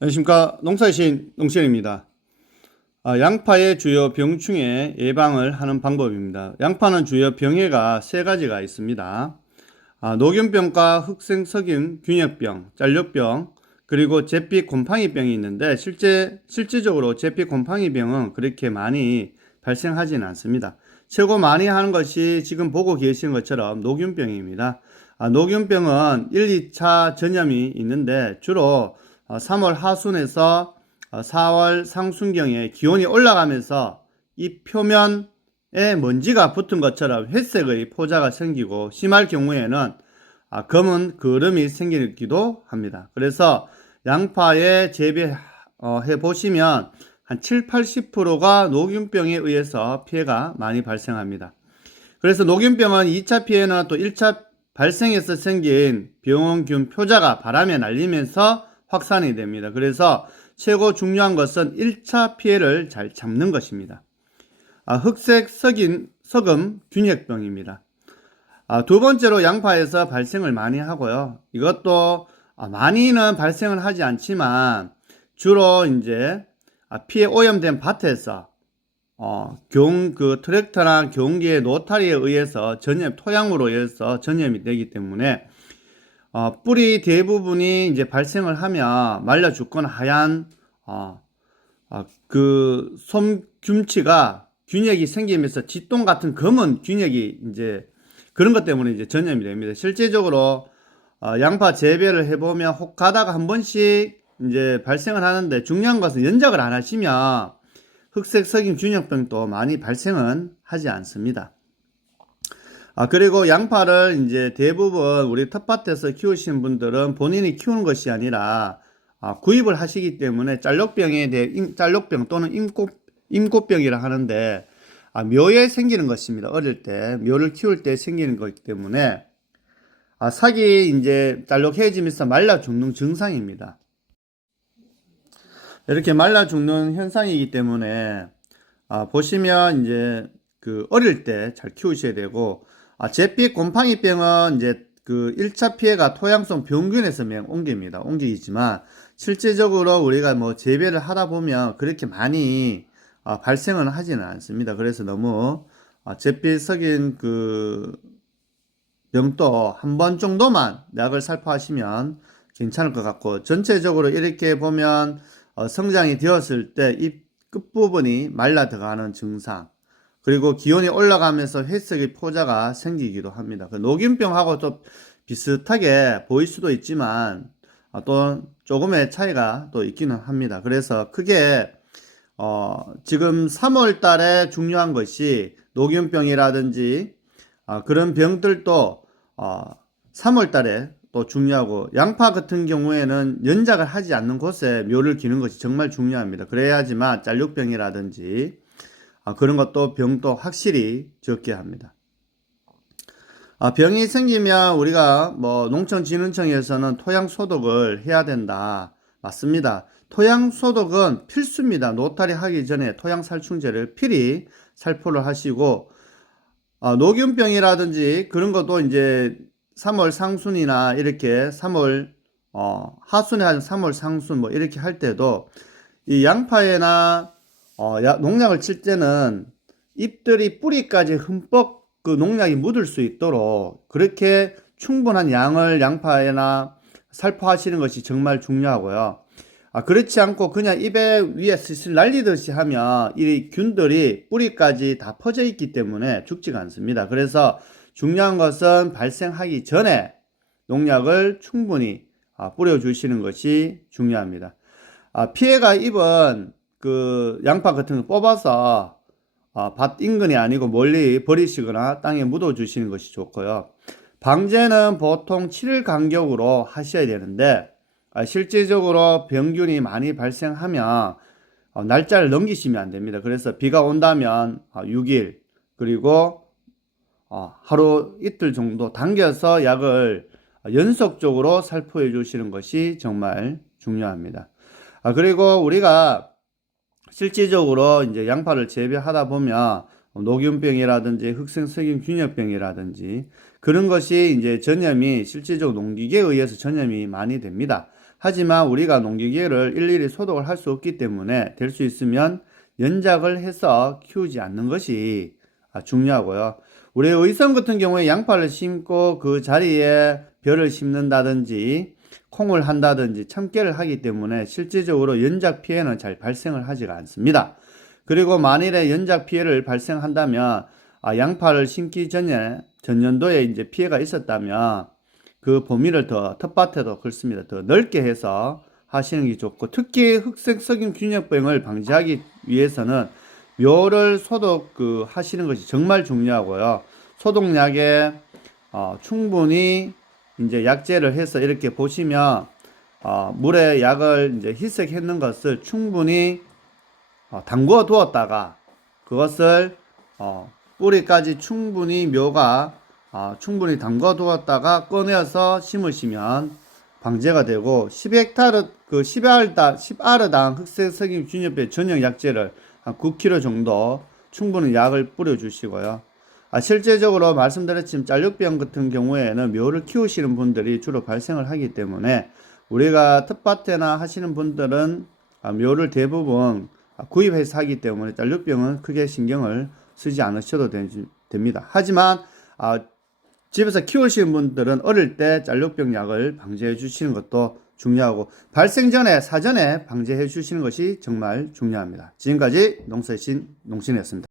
안녕하십니까. 농사의 신 농신입니다. 양파의 주요 병충해 예방을 하는 방법입니다. 양파는 주요 병해가 세 가지가 있습니다. 녹균병과 흑생석균 균열병, 짤력병, 그리고 제피 곰팡이병이 있는데 실질적으로 제피 곰팡이병은 그렇게 많이 발생하지는 않습니다. 최고 많이 하는 것이 지금 보고 계신 것처럼 녹균병입니다. 녹균병은 1, 2차 전염이 있는데 주로 3월 하순에서 4월 상순경에 기온이 올라가면서 이 표면에 먼지가 붙은 것처럼 회색의 포자가 생기고 심할 경우에는 검은 거름이 생기기도 합니다. 그래서 양파에 재배해 보시면 한 7, 80%가 녹균병에 의해서 피해가 많이 발생합니다. 그래서 녹균병은 2차 피해는 또 1차 발생해서 생긴 병원균 표자가 바람에 날리면서 확산이 됩니다. 그래서 최고 중요한 것은 1차 피해를 잘 잡는 것입니다. 흑색 석음 균열병입니다. 두 번째로 양파에서 발생을 많이 하고요. 이것도 많이는 발생을 하지 않지만 주로 이제 피해 오염된 밭에서 트랙터나 경운기의 노타리에 의해서 토양으로 의해서 전염이 되기 때문에 뿌리 대부분이 이제 발생을 하면 말라 죽거나 하얀 그 솜균치가 균열이 생기면서 쥐똥 같은 검은 균열이 이제 그런 것 때문에 이제 전염이 됩니다. 실제적으로 양파 재배를 해보면 혹 가다가 한 번씩 이제 발생을 하는데 중요한 것은 연작을 안 하시면 흑색 석임 균열병도 많이 발생은 하지 않습니다. 그리고 양파를 이제 대부분 우리 텃밭에서 키우시는 분들은 본인이 키우는 것이 아니라 구입을 하시기 때문에 짤록병 또는 임꽃병이라 하는데 묘에 생기는 것입니다. 어릴 때 묘를 키울 때 생기는 거기 때문에 삭이 이제 짤록해지면서 말라 죽는 증상입니다. 이렇게 말라 죽는 현상이기 때문에 보시면 이제 어릴 때 잘 키우셔야 되고 잿빛 곰팡이병은 이제 1차 피해가 토양성 병균에서 옮기지만 실제적으로 우리가 뭐 재배를 하다 보면 그렇게 많이 발생은 하지는 않습니다. 그래서 너무 잿빛 석인 병도 한 번 정도만 약을 살포하시면 괜찮을 것 같고, 전체적으로 이렇게 보면 성장이 되었을 때 잎 끝부분이 말라 들어가는 증상, 그리고 기온이 올라가면서 회색의 포자가 생기기도 합니다. 녹균병하고 또 비슷하게 보일 수도 있지만 또 조금의 차이가 또 있기는 합니다. 그래서 크게 지금 3월 달에 중요한 것이 녹균병이라든지 그런 병들도 3월 달에 또 중요하고, 양파 같은 경우에는 연작을 하지 않는 곳에 묘를 기는 것이 정말 중요합니다. 그래야지만 짤육병이라든지 그런 것도 병도 확실히 적게 합니다. 병이 생기면 우리가 뭐 농촌진흥청에서는 토양 소독을 해야 된다. 맞습니다. 토양 소독은 필수입니다. 노타리 하기 전에 토양 살충제를 필히 살포를 하시고, 녹균병이라든지 그런 것도 이제 3월 상순이나 이렇게 3월 하순에 한 3월 상순 뭐 이렇게 할 때도 이 양파에나 농약을 칠 때는 잎들이 뿌리까지 흠뻑 그 농약이 묻을 수 있도록 그렇게 충분한 양을 양파에나 살포하시는 것이 정말 중요하고요. 그렇지 않고 그냥 잎에 위에 슬슬 날리듯이 하면 이 균들이 뿌리까지 다 퍼져 있기 때문에 죽지가 않습니다. 그래서 중요한 것은 발생하기 전에 농약을 충분히 뿌려주시는 것이 중요합니다. 피해가 입은 양파 같은 거 뽑아서 밭 인근이 아니고 멀리 버리시거나 땅에 묻어 주시는 것이 좋고요. 방제는 보통 7일 간격으로 하셔야 되는데 실제적으로 병균이 많이 발생하면 날짜를 넘기시면 안 됩니다. 그래서 비가 온다면 6일 그리고 하루 이틀 정도 당겨서 약을 연속적으로 살포해 주시는 것이 정말 중요합니다. 그리고 우리가 실질적으로 이제 양파를 재배하다 보면 녹균병이라든지 흑생석균 균열병이라든지 그런 것이 이제 전염이 실질적으로 농기계에 의해서 전염이 많이 됩니다. 하지만 우리가 농기계를 일일이 소독을 할 수 없기 때문에 될 수 있으면 연작을 해서 키우지 않는 것이 중요하고요. 우리 의성 같은 경우에 양파를 심고 그 자리에 벼를 심는다든지 콩을 한다든지 참깨를 하기 때문에 실질적으로 연작 피해는 잘 발생을 하지가 않습니다. 그리고 만일에 연작 피해를 발생한다면 양파를 심기 전에 전년도에 이제 피해가 있었다면 그 범위를 더 텃밭에도 그렇습니다. 더 넓게 해서 하시는 게 좋고, 특히 흑색석임 균형병을 방지하기 위해서는 묘를 소독 하시는 것이 정말 중요하고요. 소독약에 충분히 이제 약재를 해서 이렇게 보시면 물에 약을 이제 희석했는 것을 충분히 담궈 두었다가 그것을 뿌리까지 충분히 묘가 충분히 담궈 두었다가 꺼내서 심으시면 방제가 되고 10헥타르 10아르당 흑색석임 균형병 전용 약재를 한 9kg 정도 충분히 약을 뿌려 주시고요. 실제적으로 말씀드렸지만 짤육병 같은 경우에는 묘를 키우시는 분들이 주로 발생을 하기 때문에 우리가 텃밭에나 하시는 분들은 묘를 대부분 구입해서 하기 때문에 짤육병은 크게 신경을 쓰지 않으셔도 됩니다. 하지만 집에서 키우시는 분들은 어릴 때 짤육병 약을 방제해 주시는 것도 중요하고 발생 전에 사전에 방제해 주시는 것이 정말 중요합니다. 지금까지 농사의 신 농신이었습니다.